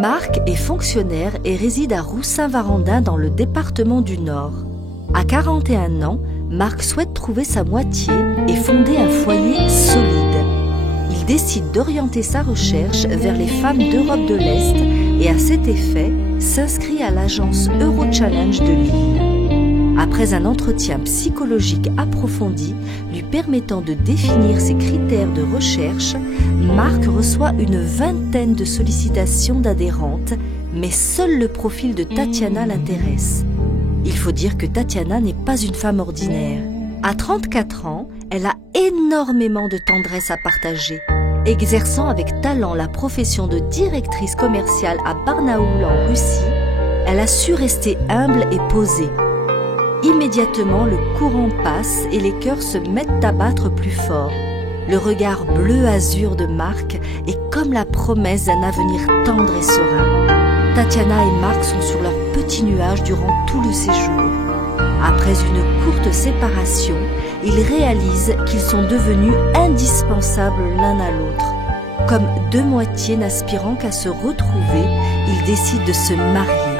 Marc est fonctionnaire et réside à Roussin-Varandin dans le département du Nord. À 41 ans, Marc souhaite trouver sa moitié et fonder un foyer solide. Il décide d'orienter sa recherche vers les femmes d'Europe de l'Est et à cet effet s'inscrit à l'agence Eurochallenge de Lille. Après un entretien psychologique approfondi lui permettant de définir ses critères de recherche, Marc reçoit une vingtaine de sollicitations d'adhérentes, mais seul le profil de Tatiana l'intéresse. Il faut dire que Tatiana n'est pas une femme ordinaire. À 34 ans, elle a énormément de tendresse à partager. Exerçant avec talent la profession de directrice commerciale à Barnaoul en Russie, elle a su rester humble et posée. Immédiatement, le courant passe et les cœurs se mettent à battre plus fort. Le regard bleu-azur de Marc est comme la promesse d'un avenir tendre et serein. Tatiana et Marc sont sur leur petit nuage durant tout le séjour. Après une courte séparation, ils réalisent qu'ils sont devenus indispensables l'un à l'autre. Comme deux moitiés n'aspirant qu'à se retrouver, ils décident de se marier.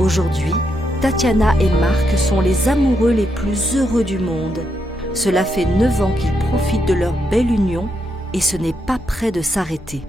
Aujourd'hui, Tatiana et Marc sont les amoureux les plus heureux du monde. Cela fait 9 ans qu'ils profitent de leur belle union et ce n'est pas près de s'arrêter.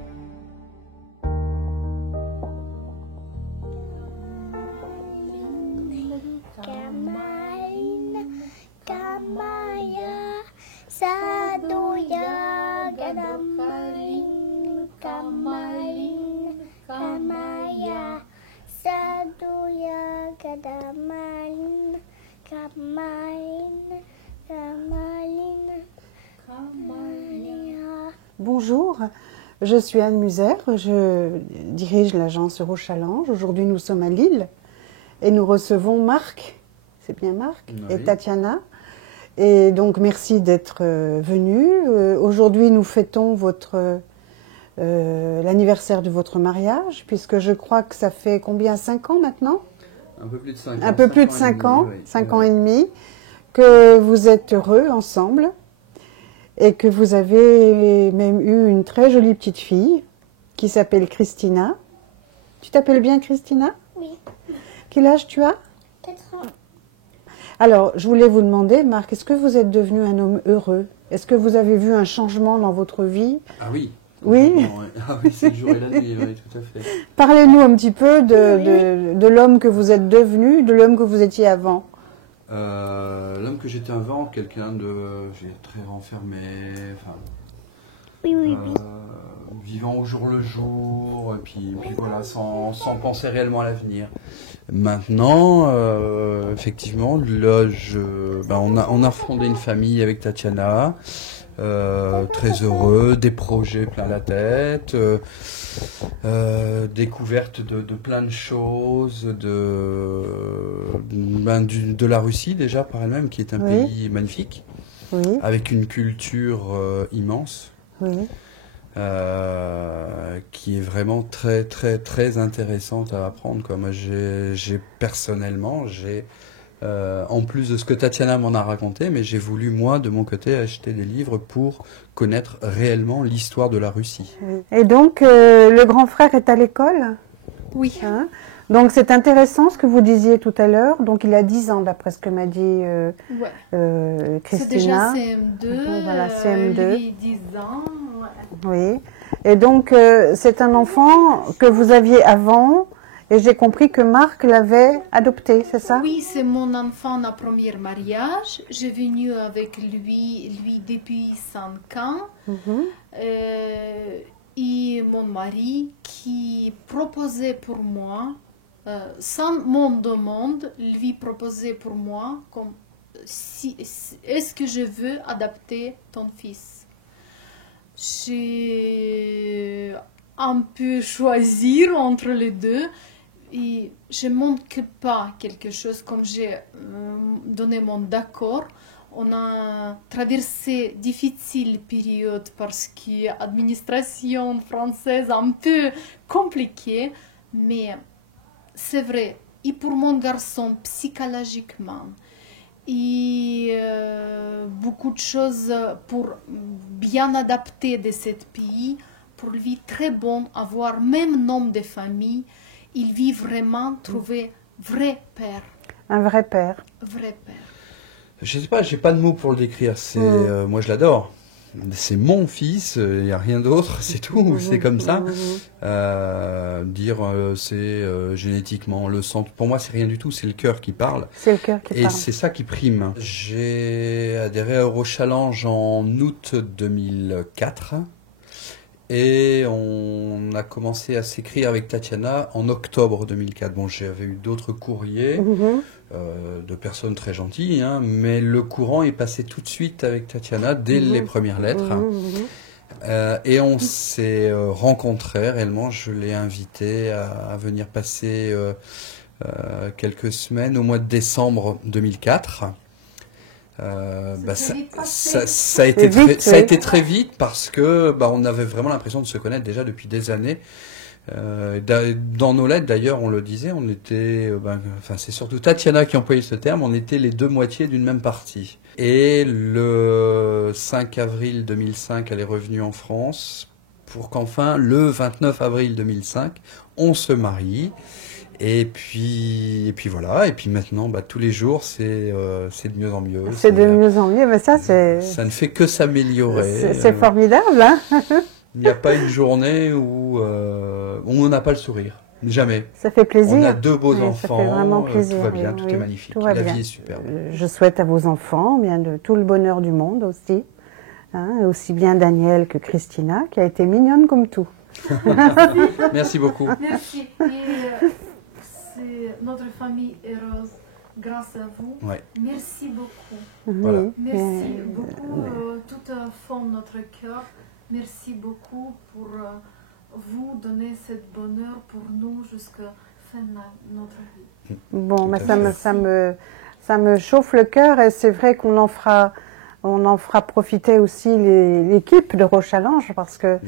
Bonjour, je suis Anne Muser, je dirige l'agence Eurochallenge. Aujourd'hui, nous sommes à Lille et nous recevons Marc, c'est bien Marc, oui, et Tatiana. Et donc, merci d'être venus. Aujourd'hui, nous fêtons l'anniversaire de votre mariage, puisque je crois que ça fait combien, 5 ans maintenant? Un peu plus de 5 ans. Un peu plus de 5 ans, 5 ans et demi, que vous êtes heureux ensemble. Et que vous avez même eu une très jolie petite fille qui s'appelle Christina. Tu t'appelles bien Christina? Oui. Quel âge tu as? 4 ans. Alors, je voulais vous demander, Marc, est-ce que vous êtes devenu un homme heureux? Est-ce que vous avez vu un changement dans votre vie? Ah oui. Oui. Ah oui, c'est le jour et la nuit, oui, tout à fait. Parlez-nous un petit peu de l'homme que vous êtes devenu, de l'homme que vous étiez avant. L'homme que j'étais avant, quelqu'un de très renfermé, enfin, oui. vivant au jour le jour, et puis voilà, sans penser réellement à l'avenir. Maintenant, effectivement, là, on a fondé une famille avec Tatiana, très heureux, des projets plein la tête. Découverte de plein de choses, de la Russie déjà par elle-même, qui est un pays magnifique, avec une culture immense, qui est vraiment très très très intéressante à apprendre. Moi, personnellement, en plus de ce que Tatiana m'en a raconté, mais j'ai voulu, moi, de mon côté, acheter des livres pour connaître réellement l'histoire de la Russie. Et donc, le grand frère est à l'école? Oui. Hein? Donc, c'est intéressant ce que vous disiez tout à l'heure. Donc, il a 10 ans, d'après ce que m'a dit Christina. C'est déjà CM2. Voilà, CM2. Lui, 10 ans. Oui. Et donc, c'est un enfant que vous aviez avant. Et j'ai compris que Marc l'avait adopté, c'est ça? Oui, c'est mon enfant à premier mariage. J'ai venu avec lui depuis 5 ans. Et mon mari qui proposait pour moi, sans mon demande, lui proposait pour moi comme est-ce que je veux adopter ton fils? J'ai un peu choisi entre les deux. Et je ne manque pas quelque chose, comme j'ai donné mon d'accord. On a traversé difficile période parce que l'administration française est un peu compliquée, mais c'est vrai. Et pour mon garçon, psychologiquement, et beaucoup de choses pour bien adapter de ce pays. pour lui très bon avoir même nom de famille. Il vit vraiment trouver vrai père. Un vrai père. Vrai père. Je sais pas, j'ai pas de mots pour le décrire. C'est, moi, je l'adore. C'est mon fils, il n'y a rien d'autre, c'est tout, c'est comme ça. Dire c'est génétiquement le sang, pour moi c'est rien du tout, c'est le cœur qui parle. C'est le cœur qui Et parle. c'est ça qui prime. J'ai adhéré à Eurochallenge en août 2004 et on a commencé à s'écrire avec Tatiana en octobre 2004. Bon, j'avais eu d'autres courriers de personnes très gentilles, hein, mais le courant est passé tout de suite avec Tatiana dès les premières lettres. Et on s'est rencontrés réellement. Je l'ai invité à venir passer quelques semaines au mois de décembre 2004. Ça a été très vite parce que on avait vraiment l'impression de se connaître déjà depuis des années. Dans nos lettres d'ailleurs on le disait, on était, c'est surtout Tatiana qui employait ce terme, on était les deux moitiés d'une même partie. Et le 5 avril 2005 elle est revenue en France pour qu'enfin le 29 avril 2005 on se marie. Et puis voilà, et puis maintenant tous les jours c'est de mieux en mieux. C'est de mieux en mieux, mais ça ne fait que s'améliorer. C'est formidable, hein. Il n'y a pas une journée où on n'a pas le sourire. Jamais. Ça fait plaisir. On a deux beaux enfants. Ça fait vraiment plaisir. Tout va bien, tout est magnifique. Tout va La bien. vie est superbe. Je souhaite à vos enfants bien de tout le bonheur du monde aussi. Hein, aussi bien Daniel que Christina, qui a été mignonne comme tout. Merci beaucoup. Merci. Notre famille est heureuse grâce à vous. Ouais. Merci beaucoup. Voilà. Merci beaucoup, tout au fond de notre cœur. Merci beaucoup pour vous donner ce bonheur pour nous jusqu'à la fin de notre vie. Bon, ça me chauffe le cœur et c'est vrai qu'on en fera profiter aussi l'équipe de Eurochallenge parce que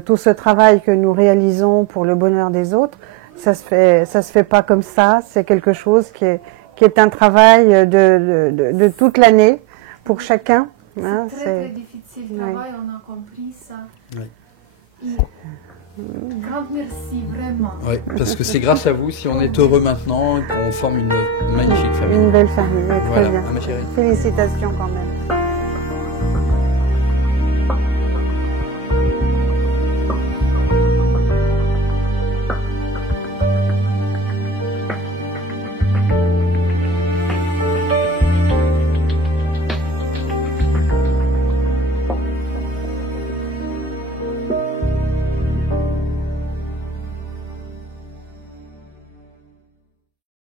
tout ce travail que nous réalisons pour le bonheur des autres, ça se fait pas comme ça. C'est quelque chose qui est un travail de toute l'année pour chacun. Hein, c'est très difficile travail, on a compris ça. Oui. Grand merci, vraiment. Oui, parce que c'est grâce à vous, si on est heureux maintenant, qu'on forme une magnifique famille. Une belle famille, oui, très voilà, bien. ma chérie. Félicitations quand même.